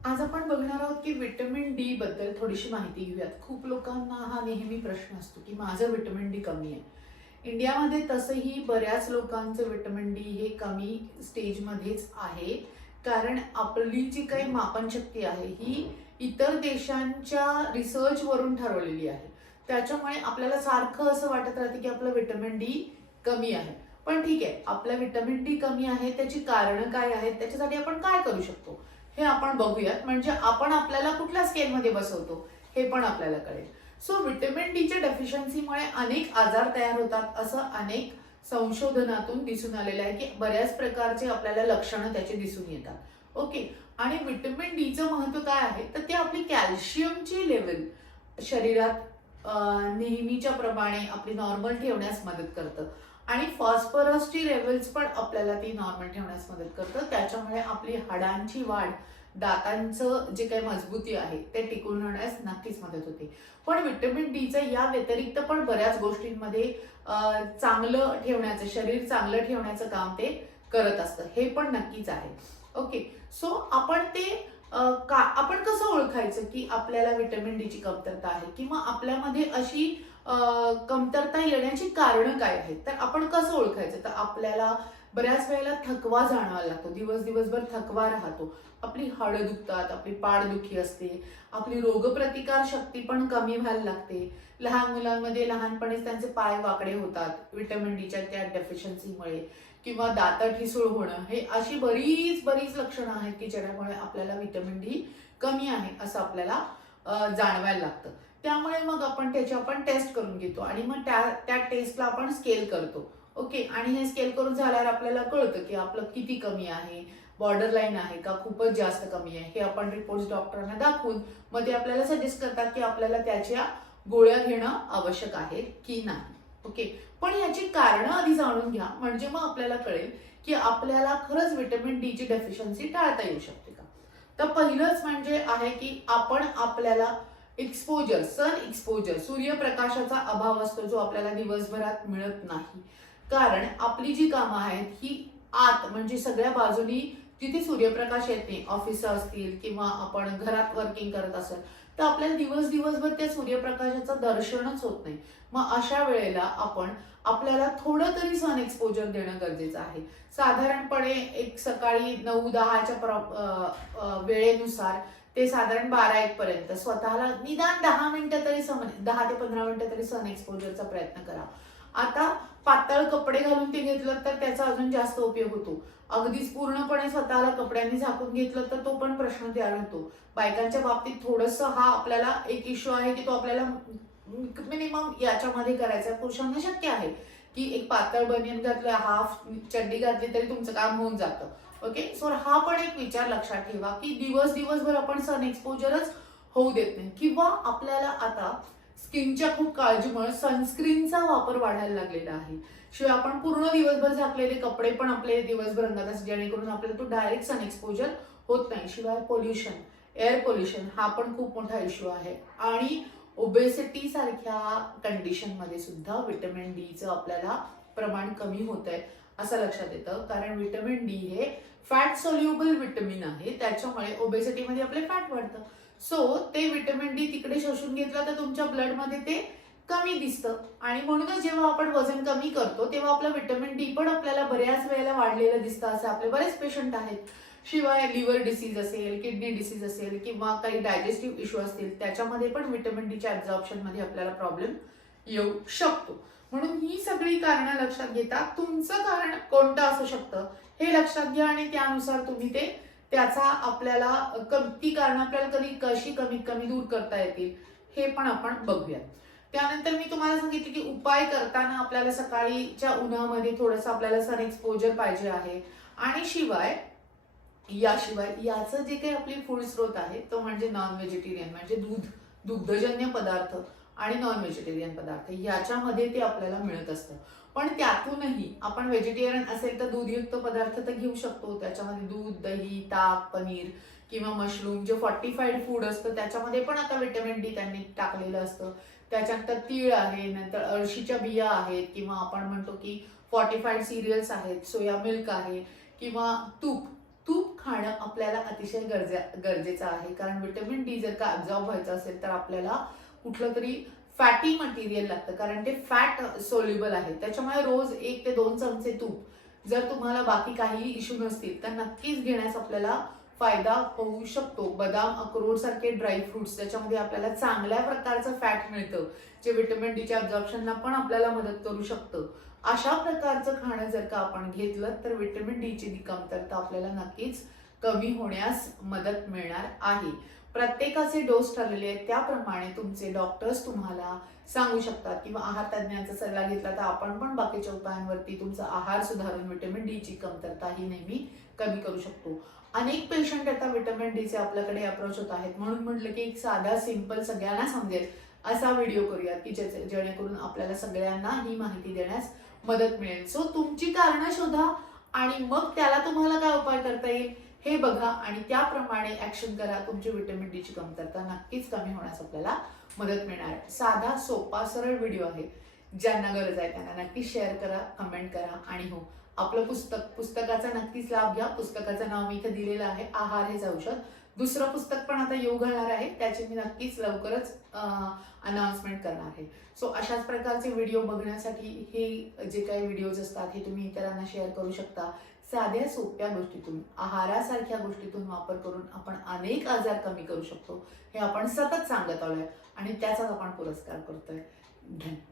आज आपण बघणार आहोत की विटामिन डी बद्दल थोडीशी माहिती घेऊयात. खूप लोकांना हा नेहमी प्रश्न असतो की माझं विटामिन डी कमी आहे. इंडियामध्ये तसंही बऱ्याच लोकांचं विटामिन डी हे कमी स्टेजमध्येच आहे. कारण आपली जी काही मापनशक्ती आहे ही इतर देशांच्या रिसर्चवरून ठरवलेली आहे. त्याच्यामुळे आपल्याला सारखं असं वाटत राहते की आपलं विटामिन डी कमी आहे. पण ठीक आहे, आपलं विटामिन डी कमी आहे त्याची कारणं काय आहेत, त्याच्यासाठी आपण काय करू शकतो हे आपण बघूयात. म्हणजे आपण आपल्याला कुठल्या स्केलमध्ये बसवतो हे पण आपल्याला कळेल. सो विटामिन डीच्या डेफिशियन्सीमुळे अनेक आजार तयार होतात असं अनेक संशोधनातून दिसून आलेलं आहे की बऱ्याच प्रकारचे आपल्याला लक्षणं त्याचे दिसून येतात. ओके. आणि विटामिन डीचं महत्व काय आहे तर ते आपली कॅल्शियमची लेवल शरीरात नेहमीच्या प्रमाणे आपली नॉर्मल ठेवण्यास मदत करतं. आणि फॉस्फरसची लेवल्स पण आपल्याला ती नॉर्मल ठेवण्यास मदत करतं. त्याच्यामुळे आपली हाडांची वाढ, दातांचं जे काही मजबूती आहे ते टिकून राहण्यास नक्कीच मदत होते. पण विटामिन डीचं या व्यतिरिक्त पण बऱ्याच गोष्टींमध्ये चांगलं ठेवण्याचं, शरीर चांगलं ठेवण्याचं काम ते करत असतं, हे पण नक्कीच आहे. ओके. सो आपण ते आपण कसं ओळखायचं की आपल्याला विटामिन डीची कमतरता आहे किंवा आपल्यामध्ये अशी कमतरता येण्याची कारणं काय आहेत, तर आपण कसं ओळखायचं? तर आपल्याला बऱ्याच वेळेला थकवा जाणवायला लागतो, दिवसभर थकवा राहतो, आपली हाडं दुखतात, आपली पाठदुखी असते, आपली रोगप्रतिकार शक्ती पण कमी व्हायला लागते. लहान मुलांमध्ये लहानपणीच त्यांचे पाय वाकडे होतात विटामिन डीच्या त्या डेफिशियन्सीमुळे, किंवा दात ठिसूळ होणं, हे अशी बरीच लक्षणं आहेत की ज्यामुळे आपल्याला विटामिन डी कमी आहे असं आपल्याला जाणवायला लागतं. त्यामुळे मग आपण टेस्ट करून घेतो आणि मग त्या टेस्टला आपण स्केल करतो. ओके. आणि हे स्केल करून झाल्यावर आपल्याला कळतं की आपलं किती कमी आहे, बॉर्डर लाईन आहे का खूपच जास्त कमी आहे. हे आपण रिपोर्ट डॉक्टरांना दाखवून मग ते आपल्याला सजेस्ट करतात की आपल्याला त्याच्या गोळ्या घेणं आवश्यक आहे की नाही. ओके. पण याची कारणं आधी जाणून घ्या, म्हणजे मग आपल्याला कळेल की आपल्याला खरंच विटामिन डी ची डेफिशियन्सी टाळता येऊ शकते का. तर पहिलंच म्हणजे आहे की आपण आपल्याला एक्सपोजर, सन एक्सपोजर, सूर्यप्रकाशाचा अभाव असतो जो आपल्याला दिवसभरात मिळत नाही. कारण आपली जी कामं आहेत ही आत म्हणजे सगळ्या बाजूनी जिथे सूर्यप्रकाश येते, ऑफिस असतील किंवा आपण घरात वर्किंग करत असेल, तर आपल्याला दिवसभर त्या सूर्यप्रकाशाचं दर्शनच होत नाही. मग अशा वेळेला आपल्याला थोडं तरी सन एक्सपोजर देणं गरजेचं आहे. साधारणपणे एक सकाळी 9-10च्या वेळेनुसार ते साधारण 12-1 पर्यंत स्वतःला निदान 10 मिनिटं तरी 10 ते 15 मिनिटं तरी सन एक्सपोजरचा प्रयत्न करा. आता पातळ कपडे घालून ते घेतलं तर त्याचा अजून जास्त उपयोग होतो. अगदीच पूर्णपणे स्वतःला कपड्यांनी झाकून घेतलं तर तो पण प्रश्न तयार होतो. बायकांच्या बाबतीत थोडंसं हा आपल्याला एक इश्यू आहे की तो आपल्याला मिनिमम याच्यामध्ये करायचा. पुरुषांना शक्य आहे की एक पातळ बनियन घातलं, हाफ चड्डी घातली तरी तुमचं काम होऊन जातं. ओके. सो हा पण एक विचार लक्षात ठेवा की दिवसभर आपण सन एक्सपोजरच होऊ देत नाही. किंवा आपल्याला आता स्किनच्या खूप काळजीमुळे सनस्क्रीनचा वापर वाढायला लागलेला आहे. शिवाय आपण पूर्ण दिवसभर झाकलेले कपडे पण आपले दिवसभर रंगात असतात, जेणेकरून आपल्याला तो डायरेक्ट सन एक्सपोजर होत नाही. शिवाय पोल्युशन, एअर पोल्युशन हा पण खूप मोठा इश्यू आहे. आणि ओबेसिटी सारख्या कंडिशन मध्ये सुद्धा विटामिन डीचं आपल्याला प्रमाण कमी होत आहे असं लक्षात येतं. कारण विटामिन डी हे फॅट सोल्युबल विटामिन आहे, त्याच्यामुळे ओबेसिटीमध्ये आपले फॅट वाढतं. सो ते विटामिन डी तिकडे शोषून घेतलं तर तुमच्या ब्लडमध्ये ते कमी दिसतं. आणि म्हणूनच जेव्हा आपण वजन कमी करतो तेव्हा आपलं विटामिन डी पण आपल्याला बऱ्याच वेळेला वाढलेलं दिसतं. असे आपले बरेच पेशंट आहेत. शिवाय लिव्हर डिसीज असेल, किडनी डिसीज असेल किंवा काही डायजेस्टिव्ह इश्यू असतील, त्याच्यामध्ये पण विटामिन डीच्या ऍब्झॉर्प्शन मध्ये आपल्याला प्रॉब्लेम येऊ शकतो. म्हणून ही सगळी कारणं लक्षात घेता तुमचं कारण कोणतं असू शकतं हे लक्षात घ्या आणि त्यानुसार तुम्ही त्याचा आपल्याला ती कारणं आपल्याला कशी कमीत कमी दूर करता येतील हे पण आपण बघूयात. त्यानंतर मी तुम्हाला सांगितले की उपाय करताना आपल्याला सकाळीच्या उन्हामध्ये थोडंसं आपल्याला सन एक्सपोजर पाहिजे आहे. आणि याशिवाय याचं जे काही आपली फूड स्रोत आहे तो म्हणजे नॉन व्हेजिटेरियन, म्हणजे दुग्धजन्य पदार्थ आणि नॉन व्हेजिटेरियन पदार्थ याच्यामध्ये ते आपल्याला मिळत असतं. पण त्यातूनही आपण व्हेजिटेरियन असेल तर दूधयुक्त पदार्थ तर घेऊ शकतो. त्याच्यामध्ये दूध, दही, ताक, पनीर किंवा मशरूम जे फॉर्टिफाईड फूड असतं त्याच्यामध्ये पण आता विटामिन डी त्यांनी टाकलेलं असतं. त्याच्यानंतर तीळ आहे, नंतर अळशीच्या बिया आहेत, किंवा आपण म्हणतो की फॉर्टिफाईड सिरियल्स आहेत, सोया मिल्क आहे, किंवा तूप तूप खाणं आपल्याला अतिशय गरजेचं आहे, कारण विटॅमिन डी जर का ॲब्झॉर्ब व्हायचं असेल तर आपल्याला कुठलं तरी फॅटी मटेरियल लागतं, कारण ते फॅट सोल्युबल आहे. त्याच्यामुळे रोज 1 ते 2 चमचे तूप, जर तुम्हाला बाकी काही इश्यू नसतील तर नक्कीच घेण्यास आपल्याला फायदा होऊ शकतो. बदाम, अक्रोड सारखे ड्रायफ्रुट्स, त्याच्यामध्ये आपल्याला चांगल्या प्रकारचं फॅट मिळतं, जे विटॅमिन डीच्या ॲब्झॉर्प्शनला पण आपल्याला मदत करू शकतं. अशा प्रकारचं खाणं जर का आपण घेतलं तर विटॅमिन डीची कमतरता आपल्याला नक्कीच कमी होण्यास मदत मिळणार आहे. प्रत्येकाचे डोस ठरलेले आहेत, त्याप्रमाणे तुमचे डॉक्टर्स तुम्हाला सांगू शकतात, किंवा आहार तज्ज्ञांचा सल्ला घेतला तर आपण पण बाकीच्या उपायांवरती तुमचा आहार सुधारून विटॅमिन डीची कमतरता ही नेहमी कमी करू शकतो. अनेक पेशंट आता विटॅमिन डीचे आपल्याकडे अप्रोच होत आहेत, म्हणून म्हटलं की एक साधा सिंपल सगळ्यांना समजेल असा व्हिडिओ करूयात की जेणेकरून आपल्याला सगळ्यांना ही माहिती देण्यास मदत मिळेल. सो तुमची कारणं शोधा आणि मग त्याला तुम्हाला काय उपाय करता येईल हे बघा आणि त्याप्रमाणे ऍक्शन करा. तुमची विटॅमिन डीची कमतरता नक्कीच कमी होण्यास आपल्याला मदत मिळणार आहे. साधा सोपा सरळ व्हिडिओ आहे, ज्यांना गरज आहे त्यांना नक्कीच शेअर करा, कमेंट करा. आणि हो, आपलं पुस्तकाचा नक्कीच लाभ घ्या. पुस्तकाचं नाव मी इथे दिलेलं आहे, आहार हेच औषध. दुसरं पुस्तक पण आता येऊ घालणार आहे, त्याची मी नक्कीच लवकरच अनाउन्समेंट करणार आहे. सो अशाच प्रकारचे व्हिडिओ बघण्यासाठी हे जे काही व्हिडिओज असतात हे तुम्ही इतरांना शेअर करू शकता. साध्या सोप्या गोष्टीतून, आहारासारख्या गोष्टीतून वापर करून आपण अनेक आजार कमी करू शकतो, हे आपण सतत सांगत आलोय आणि त्याचाच आपण पुरस्कार करतोय. धन्यवाद.